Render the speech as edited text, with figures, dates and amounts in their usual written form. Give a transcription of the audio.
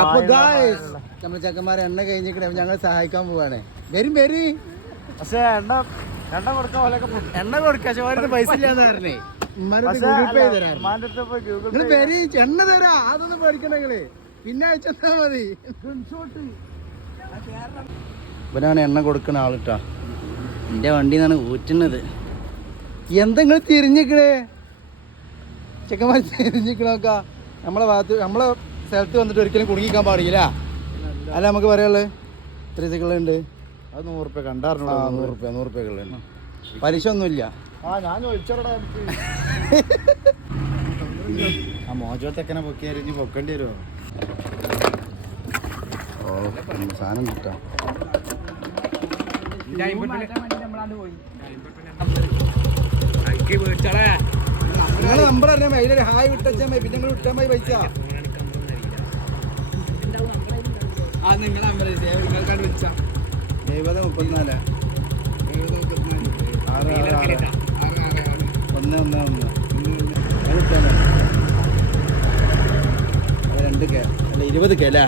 അപ്പൊ നമ്മള് ചെക്കന്മാരെ എണ്ണ കഴിഞ്ഞിട്ട് ഞങ്ങൾ സഹായിക്കാൻ പോവാണ്. വരും പക്ഷെ എണ്ണ കൊടുക്കാൻ എണ്ണ കൊടുക്കാൻ പൈസ ഇല്ലാന്ന് പറഞ്ഞേ. എണ്ണ തരാ, അതൊന്നും പഠിക്കണ നിങ്ങള്, പിന്നെ അയച്ചാ മതി. ഇവനാണ് എണ്ണ കൊടുക്കണ ആളിട്ടാ. എന്റെ വണ്ടിന്നാണ് ഊറ്റുന്നത്. എന്തെങ്കിലും തിരിഞ്ഞിക്കണേ ചെക്കന്മാർ, തിരിഞ്ഞിക്കണോക്ക. നമ്മളെ സ്ഥലത്ത് വന്നിട്ട് ഒരിക്കലും കുടുങ്ങിക്കാൻ പാടില്ല. അല്ല നമുക്ക് പറയാനുള്ളത് എത്ര സൈക്കിളുണ്ട്? അത് 100 റുപ്യ കണ്ടായിരുന്നു. 100 റുപ്യകളുണ്ട്. പലിശ ഒന്നുമില്ല. ആ മോചത്തൊക്കെ പൊക്കിയാൽ പൊക്കേണ്ടി വരുമോ? സാധനം കിട്ടാം. നിങ്ങളെ നമ്പർ അറിയാൻ അതിലൊരു ഹായ് വിട്ടാ മതി. പിന്നെ നിങ്ങൾ വിട്ടാൽ മതി പൈസ. നിങ്ങളുടെ നമ്പർ 70 34 111 2K അല്ല 20K അല്ലേ?